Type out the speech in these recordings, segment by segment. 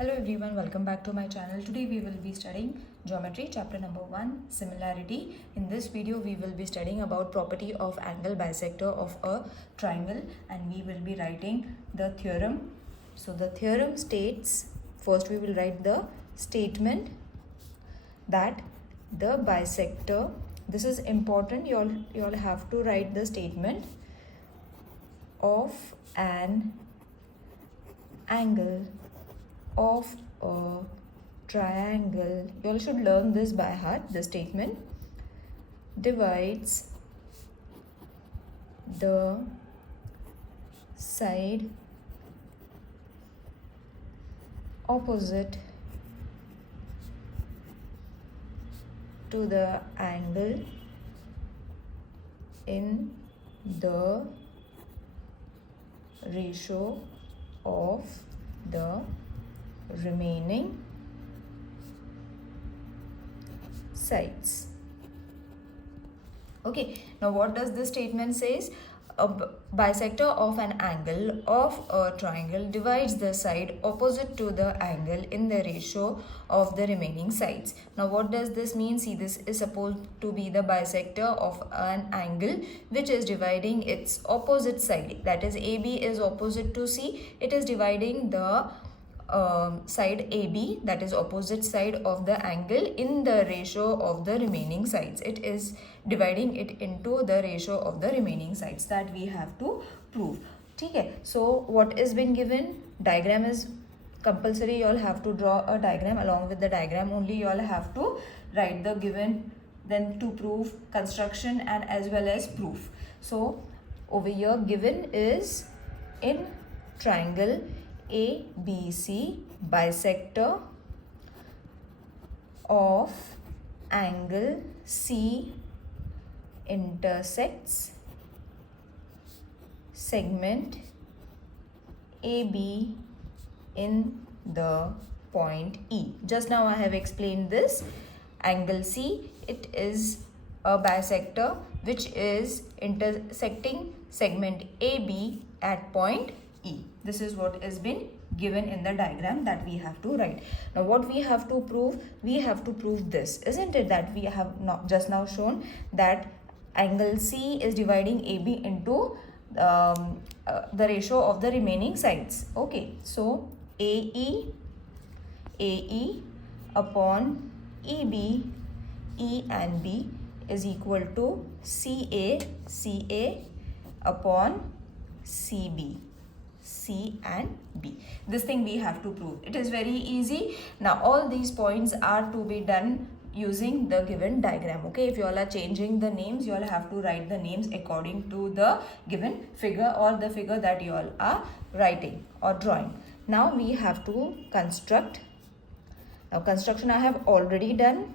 Hello everyone, welcome back to my channel. Today we will be studying geometry chapter number 1, similarity. In this video we will be studying about property of angle bisector of a triangle and we will be writing the theorem. So the theorem states, first we will write the statement that the bisector, this is important, you all have to write the statement of an angle of a triangle, you all should learn this by heart. The statement divides the side opposite to the angle in the ratio of the remaining sides. Okay, now what does this statement says? A bisector of an angle of a triangle divides the side opposite to the angle in the ratio of the remaining sides. Now what does this mean? See, this is supposed to be the bisector of an angle which is dividing its opposite side, that is AB is opposite to C. It is dividing the side AB, that is opposite side of the angle, in the ratio of the remaining sides. It is dividing it into the ratio of the remaining sides that we have to prove. Okay, so what is been given? Diagram is compulsory. You all have to draw a diagram. Along with the diagram only you all have to write the given, then to prove construction and as well as proof. So over here given is in triangle ABC, bisector of angle C intersects segment AB in the point E. Just now I have explained this. Angle C, it is a bisector which is intersecting segment AB at point E. This is what has been given in the diagram that we have to write. Now what we have to prove? We have to prove this, isn't it, that we have not just now shown that angle C is dividing AB into the ratio of the remaining sides. Okay, so AE upon EB, E and B is equal to CA upon CB, C and B. This thing we have to prove. It is very easy. Now all these points are to be done using the given diagram. Okay, if you all are changing the names, you all have to write the names according to the given figure or the figure that you all are writing or drawing. Now we have to construct. Now construction I have already done.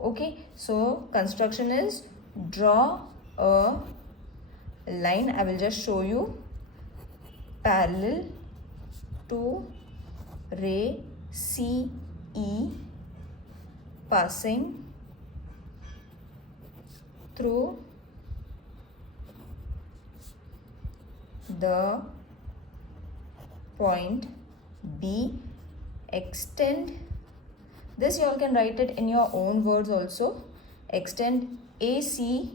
Okay, so construction is draw a line. I will just show you. Parallel to ray CE passing through the point B. Extend this, you all can write it in your own words also. Extend AC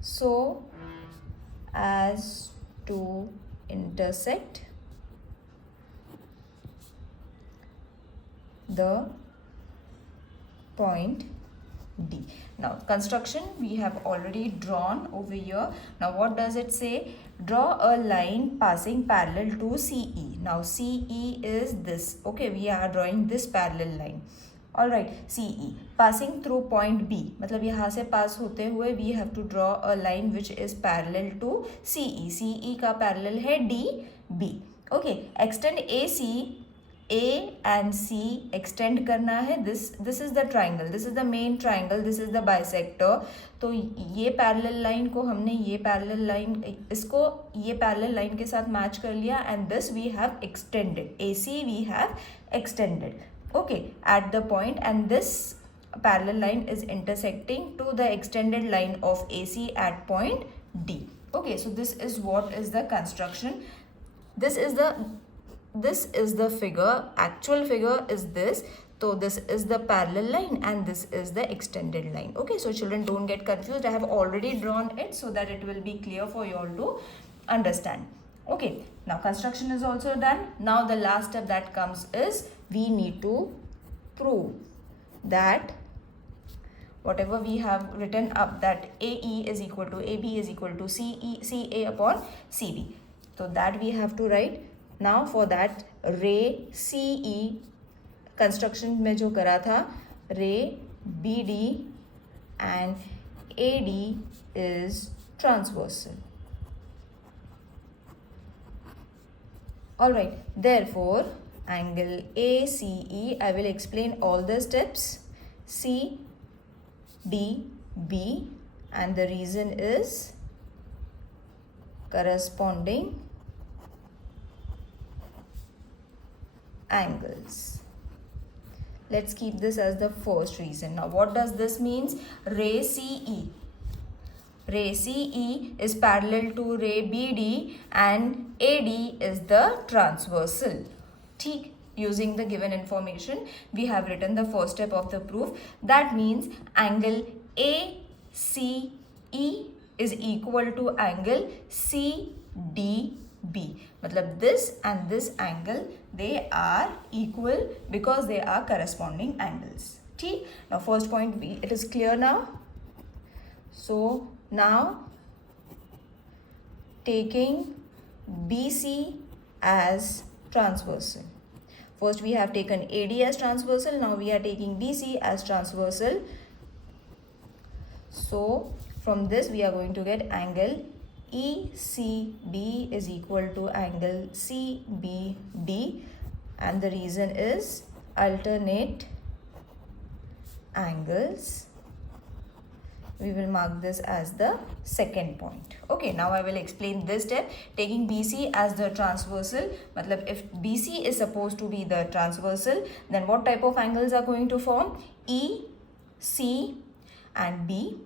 so as to intersect the point D. Now construction we have already drawn over here. Now what does it say? Draw a line passing parallel to CE. Now CE is this. Okay, we are drawing this parallel line. Alright, CE passing through point B, मतलब यहाँ से पास होते हुए we have to draw a line which is parallel to CE. CE का parallel है DB. Okay, extend AC, A and C extend करना है. This is the triangle. This is the main triangle. This is the bisector. तो ये parallel line को हमने ये parallel line इसको ये parallel line के साथ match कर लिया and this we have extended. AC we have extended. Okay, at the point, and this parallel line is intersecting to the extended line of AC at point D. Okay, so this is what is the construction. This is the this is the figure, actual figure is this. So this is the parallel line and this is the extended line. Okay, so children, don't get confused. I have already drawn it so that it will be clear for you all to understand. Okay, now construction is also done. Now the last step that comes is we need to prove that whatever we have written up, that AE is equal to AB is equal to CA upon CB. So that we have to write. Now for that, ray CE construction में जो करा था, ray BD and AD is transversal. Alright, therefore angle ACE, I will explain all the steps, CDB, and the reason is corresponding angles. Let's keep this as the first reason. Now what does this means? Ray CE. Ray CE is parallel to ray BD and AD is the transversal. ठीक, using the given information, we have written the first step of the proof. That means angle ACE is equal to angle CDB. मतलब this and this angle, they are equal because they are corresponding angles. ठीक, now first point, it is clear now. So now taking BC as transversal. First we have taken AD as transversal, now we are taking BC as transversal. So from this we are going to get angle ECB is equal to angle CBD, and the reason is alternate angles. We will mark this as the second point. Okay, now I will explain this step. Taking BC as the transversal, matlab if BC is supposed to be the transversal, then what type of angles are going to form? E, C and B.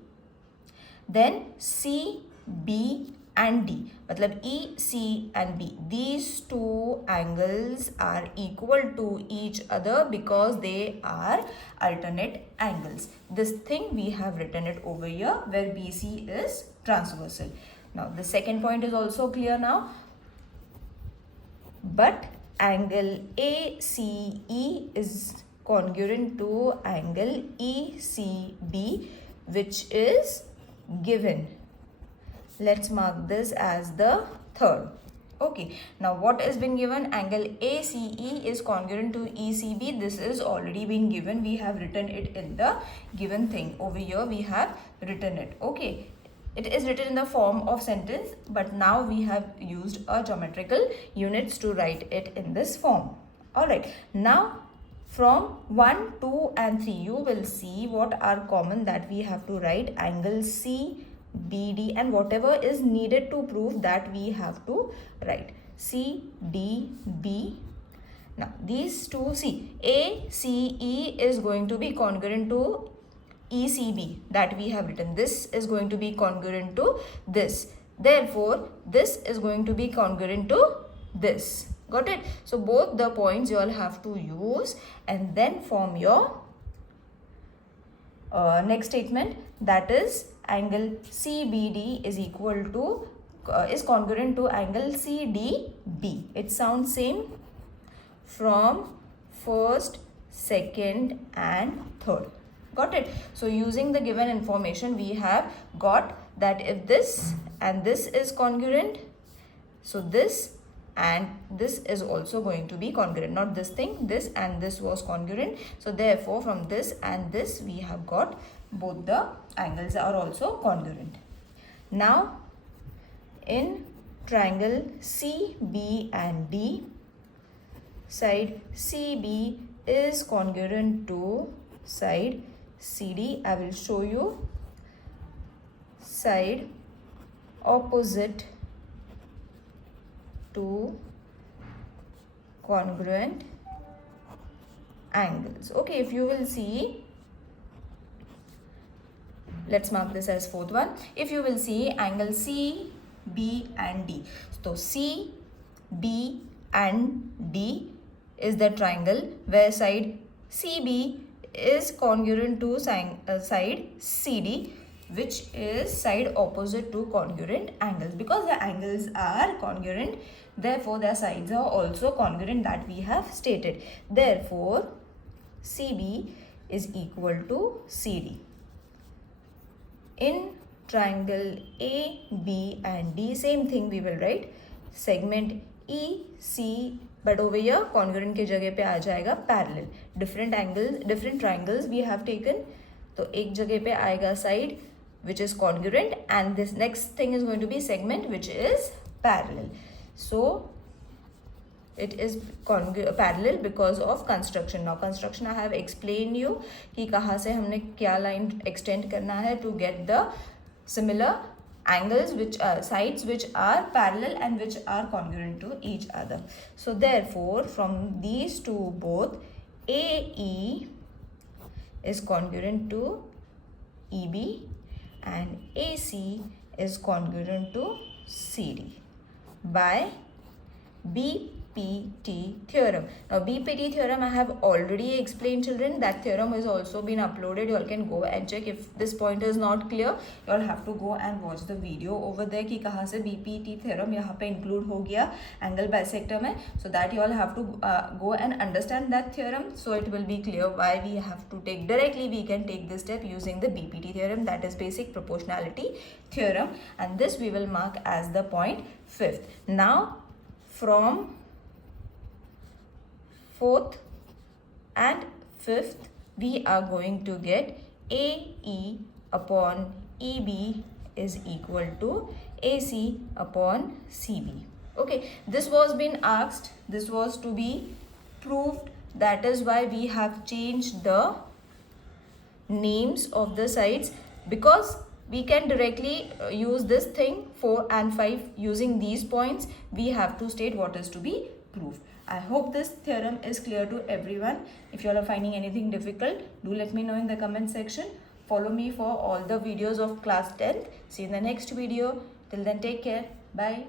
Then C, B and D. Matlab E, C and B. These two angles are equal to each other because they are alternate angles. This thing we have written it over here where BC is transversal. Now the second point is also clear now. But angle ACE is congruent to angle ECB, which is given. Let's mark this as the third. Okay, now what has been given? Angle ACE is congruent to ECB. This is already been given. We have written it in the given thing. Over here we have written it. Okay, it is written in the form of sentence, but now we have used a geometrical units to write it in this form. Alright, now from 1, 2 and 3 you will see what are common that we have to write. Angle C, BD, and whatever is needed to prove that we have to write. C, D, B. Now these two, see, ACE is going to be congruent to ECB that we have written. This is going to be congruent to this. Therefore, this is going to be congruent to this. Got it? So both the points you all have to use and then form your next statement, that is angle CBD is equal to is congruent to angle CDB. It sounds same from first, second and third. Got it? So using the given information we have got that if this and this is congruent, so this and this is also going to be congruent. Not this thing, this and this was congruent. So therefore from this and this we have got both the angles are also congruent. Now in triangle CB and D, side CB is congruent to side CD. I will show you side opposite to congruent angles. Okay, if you will see, let's mark this as fourth one. If you will see angle C, B and D. So C, B and D is the triangle where side CB is congruent to side CD, which is side opposite to congruent angles. Because the angles are congruent, therefore their sides are also congruent, that we have stated. Therefore, CB is equal to CD. In triangle A, B and D, same thing we will write. Segment EC, but over here congruent के जगह पे आ जाएगा parallel. Different angles, different triangles we have taken. तो एक जगह पे आएगा side which is congruent, and this next thing is going to be segment which is parallel. So it is parallel because of construction. Now construction I have explained you कि कहाँ से हमने क्या line extend करना है to get the similar angles which are sides which are parallel and which are congruent to each other. So therefore from these two both, AE is congruent to EB and AC is congruent to CD by BPT theorem. Now BPT theorem I have already explained, children. That theorem has also been uploaded. You all can go and check. If this point is not clear, you all have to go and watch the video over there कि कहाँ से BPT theorem यहाँ पे include हो गया angle bisector में. So that you all have to go and understand that theorem. So it will be clear why we have to take directly. We can take this step using the BPT theorem, that is basic proportionality theorem, and this we will mark as the point 5th. Now from 4th and 5th, we are going to get AE upon EB is equal to AC upon CB. Okay, this was been asked, this was to be proved. That is why we have changed the names of the sides, because we can directly use this thing 4 and 5 using these points. We have to state what is to be proved. I hope this theorem is clear to everyone. If you all are finding anything difficult, do let me know in the comment section. Follow me for all the videos of class 10th. See you in the next video. Till then, take care. Bye.